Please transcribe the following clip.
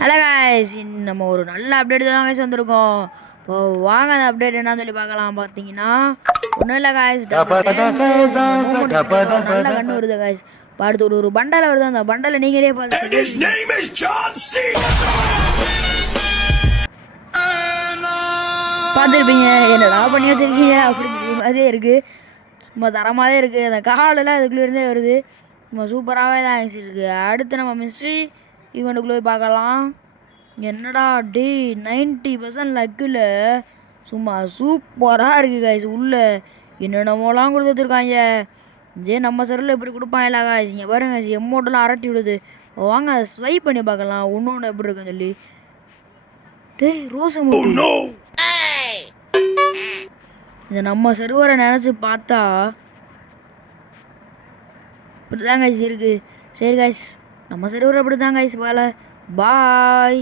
Hello guys, நம்ம ஒரு நல்ல அப்டேட் தான் காய்ஸ் வந்திருக்கோம். இப்போ வாங்க அந்த அப்டேட் என்னன்னு சொல்லி பார்க்கலாம். பார்த்தீங்கன்னா ஒன்றும் இல்லை காய்ஸ், நல்ல கண்ணு வருது காய்ஸ். அடுத்து ஒரு பண்டலை வருது. அந்த பண்டலை நீங்களே பார்த்துருப்பீங்க. என்னடா பண்ணி வச்சிருக்கீங்க அப்படின்னு மாதிரியே இருக்குது. சும்மா தரமாகவே இருக்குது. அந்த காலெல்லாம் இதுக்குள்ளேருந்தே வருது. சும்மா சூப்பராகவே தான் இருக்குது. அடுத்து நம்ம மிஸ்ட்ரி ஈவெண்ட்டுக்குள்ளே போய் பார்க்கலாம். என்னடா டே 90% லக்கில் சும்மா சூப்பராக இருக்குது காய்ஸ். உள்ளே என்னென்னமோலாம் கொடுத்து வச்சுருக்காங்க. இதே நம்ம சர்வில் எப்படி கொடுப்பாங்களா காய்ஸ். இங்கே பாருங்க, எம்மோட்டெல்லாம் அரட்டி விடுது. வாங்க அதை ஸ்வைப் பண்ணி பார்க்கலாம் ஒன்று ஒன்று எப்படி இருக்குன்னு சொல்லி. டேய் ரோஸ் அமௌண்ட், இதை நம்ம சர்வரை நினச்சி பார்த்தா இப்படி தான் காய்ஸ் இருக்குது. சரி காய்ஸ், நம்ம சர்வர் அப்படி தான் காய்ஸ். பாய்.